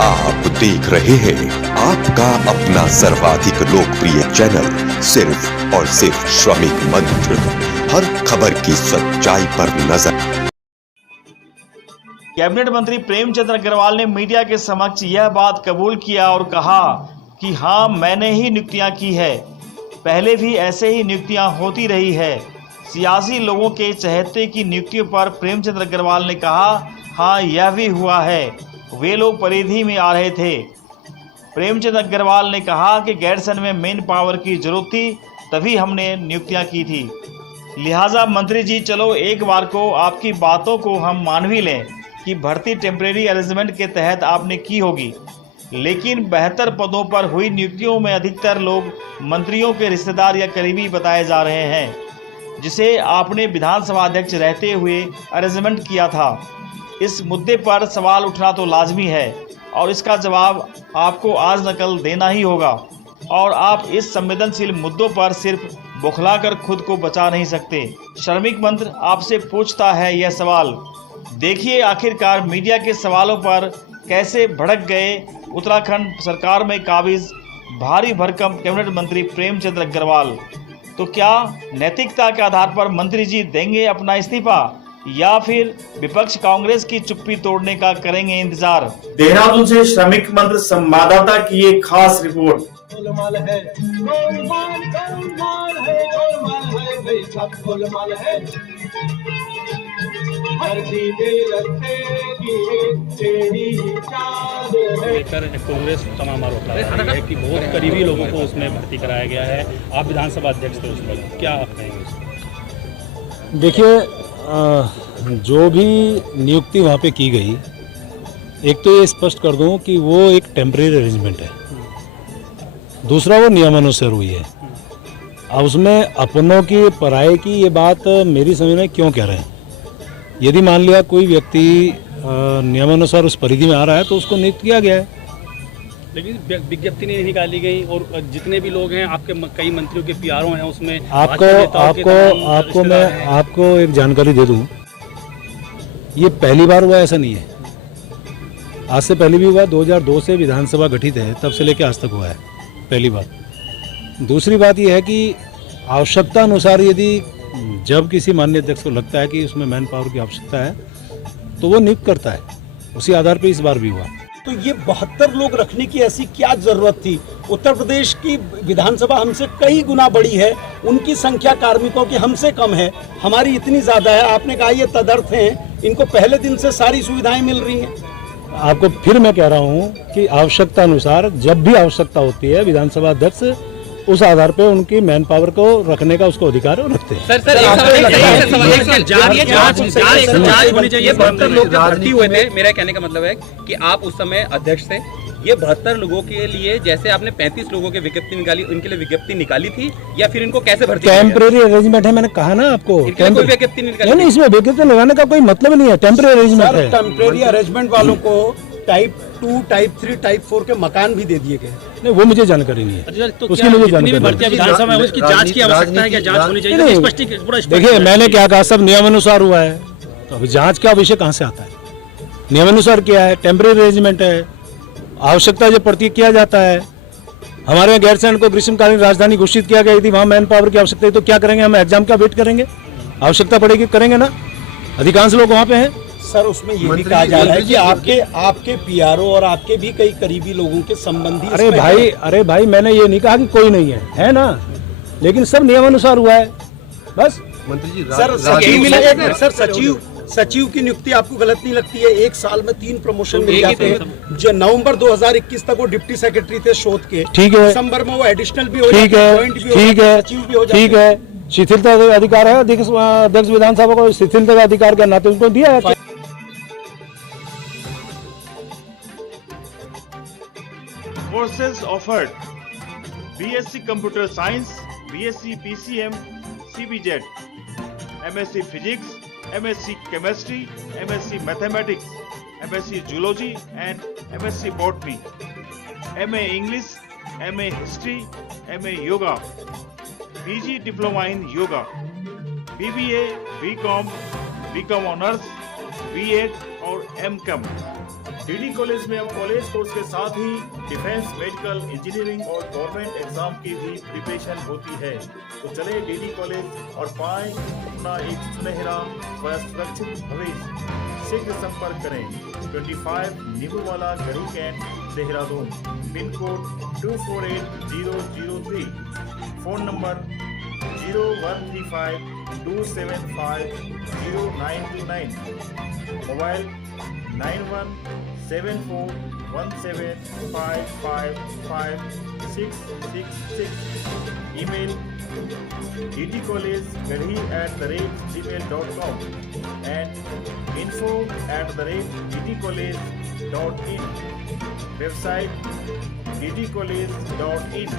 आप देख रहे हैं आपका अपना सर्वाधिक लोकप्रिय चैनल सिर्फ और सिर्फ श्रमिक मंत्र। हर खबर की सच्चाई पर नजर। कैबिनेट मंत्री प्रेमचंद अग्रवाल ने मीडिया के समक्ष यह बात कबूल किया और कहा कि हाँ, मैंने ही नियुक्तियां की है। पहले भी ऐसे ही नियुक्तियां होती रही है। सियासी लोगों के चहेते की नियुक्तियों पर प्रेमचंद अग्रवाल ने कहा, हाँ, यह भी हुआ है। वे लोग परिधि में आ रहे थे। प्रेमचंद अग्रवाल ने कहा कि गैरसैंण में मेन पावर की जरूरत थी, तभी हमने नियुक्तियां की थी। लिहाजा मंत्री जी, चलो एक बार को आपकी बातों को हम मान भी लें कि भर्ती टेम्परेरी अरेंजमेंट के तहत आपने की होगी, लेकिन बेहतर पदों पर हुई नियुक्तियों में अधिकतर लोग मंत्रियों के रिश्तेदार या करीबी बताए जा रहे हैं, जिसे आपने विधानसभा अध्यक्ष रहते हुए अरेंजमेंट किया था। इस मुद्दे पर सवाल उठना तो लाजमी है और इसका जवाब आपको आज नकल देना ही होगा। और आप इस संवेदनशील मुद्दों पर सिर्फ बौखलाकर खुद को बचा नहीं सकते। श्रमिक मंत्र आपसे पूछता है यह सवाल। देखिए आखिरकार मीडिया के सवालों पर कैसे भड़क गए उत्तराखंड सरकार में काबिज भारी भरकम कैबिनेट मंत्री प्रेमचंद अग्रवाल। तो क्या नैतिकता के आधार पर मंत्री जी देंगे अपना इस्तीफा या फिर विपक्ष कांग्रेस की चुप्पी तोड़ने का करेंगे इंतजार? देहरादून से श्रमिक मंत्र संवाददाता की एक खास रिपोर्ट। गोलमाल है, गोलमाल, गोलमाल है, गोलमाल है, भाई सब गोलमाल है। हर दीदे रखेगी तेरी चाँद है। लेकर कांग्रेस तमाम आरोप लगा रही है कि बहुत करीबी लोगों को उसमें भर्ती कराया गया है। आप विधानसभा अध्यक्ष थे उसमें, क्या आप कहेंगे? देखिए, जो भी नियुक्ति वहाँ पे की गई, एक तो ये स्पष्ट कर दूं कि वो एक टेम्परेरी अरेंजमेंट है, दूसरा वो नियमानुसार हुई है। अब उसमें अपनों की पराये की ये बात मेरी समझ में क्यों कह रहे हैं? यदि मान लिया कोई व्यक्ति नियमानुसार उस परिधि में आ रहा है तो उसको नियुक्त किया गया है। लेकिन विज्ञप्ति नहीं निकाली गई और जितने भी लोग हैं आपके कई मंत्रियों के पीआरओ हैं उसमें। आपको एक जानकारी दे दूं, ये पहली बार हुआ ऐसा नहीं है। आज से पहले भी हुआ, 2002 से विधानसभा गठित है तब से लेकर आज तक हुआ है, पहली बार। दूसरी बात यह है कि आवश्यकता अनुसार यदि जब किसी माननीय अध्यक्ष को लगता है कि उसमें मैन पावर की आवश्यकता है तो वो नियुक्त करता है। उसी आधार पर इस बार भी हुआ। तो ये 72 लोग रखने की ऐसी क्या जरूरत थी? उत्तर प्रदेश की विधानसभा हमसे कई गुना बड़ी है, उनकी संख्या कार्मिकों की हमसे कम है, हमारी इतनी ज्यादा है। आपने कहा ये तदर्थ हैं, इनको पहले दिन से सारी सुविधाएं मिल रही हैं। आपको फिर मैं कह रहा हूँ कि आवश्यकता अनुसार जब भी आवश्यकता होती है विधानसभा अध्यक्ष उस आधार पे उनकी मैन पावर को रखने का उसको अधिकार रखते हैं। सर होनी चाहिए। 72 लोग भर्ती हुए थे, मेरा कहने का मतलब है कि आप उस समय अध्यक्ष थे। ये 72 लोगों के लिए जैसे आपने 35 लोगों की विज्ञप्ति निकाली, उनके लिए विज्ञप्ति निकाली थी या फिर इनको कैसे भर्ती? टेम्परेरी अरेंजमेंट है, मैंने कहा ना आपको। कोई विज्ञप्ति नहीं निकाली? नहीं, इसमें विज्ञप्ति लगाने का कोई मतलब नहीं है। टेम्परेरी अरेंजमेंट है। टेम्परेरी अरेंजमेंट वालों को टाइप 2, टाइप 3, टाइप 4 के मकान भी दे दिए गए। नहीं, वो मुझे जानकारी नहीं है। तो उसकी मुझे जानकारी विधानसभा में उसकी जांच की आवश्यकता है, क्या जांच होनी चाहिए? देखिए, मैंने क्या कहा, सब नियमानुसार हुआ है, तो अभी जांच का विषय कहाँ से आता है? नियमानुसार किया है, टेम्परेरी अरेंजमेंट है, आवश्यकता जब पड़ती किया जाता है। हमारे यहाँ गैरसैंण को ग्रीष्मकालीन राजधानी घोषित किया गया, यदि वहाँ मैन पावर की आवश्यकता है तो क्या करेंगे? हम एग्जाम का वेट करेंगे? आवश्यकता पड़ेगी करेंगे ना। अधिकांश लोग वहाँ पे हैं। सर, उसमें ये भी कहा जा रहा है कि आपके पीआरओ और आपके भी कई करीबी लोगों के संबंधी। अरे भाई, मैंने ये नहीं कहा कि कोई नहीं है ना, लेकिन सब नियमानुसार हुआ है बस। मंत्री जी, सचिव की नियुक्ति आपको गलत नहीं लगती है? एक साल में 3 प्रमोशन मिल जाते हैं। जो नवंबर 2021 तक वो डिप्टी सेक्रेटरी थे शोध के, ठीक है। दिसंबर में वो एडिशनल भी हो जाते हैं, ठीक है। शिथिलता का अधिकार है अध्यक्ष विधानसभा को, शिथिलता का अधिकार के नाते उनको दिया है। Courses offered: BSc Computer Science, BSc PCM, CBZ, MSc Physics, MSc Chemistry, MSc Mathematics, MSc Zoology and MSc Botany, MA English, MA History, MA Yoga, PG Diploma in Yoga, BBA, BCom, BCom Honors, B.Ed और M.Com। DD college में अब college course के साथ ही defence, medical, engineering और government exam की भी preparation होती है। तो चले डीडी कॉलेज और पाएं अपना एक सुनहरा व सुरक्षित भविष्य। शीघ्र संपर्क करें 25 Neebuwala Garhi Cantt, Dehradun, pin code 248003, phone number 0135 275 0929, mobile 917417555666, email ddcollegegarhi@gmail.com and info@ddcollege.in, website ddcollege.in।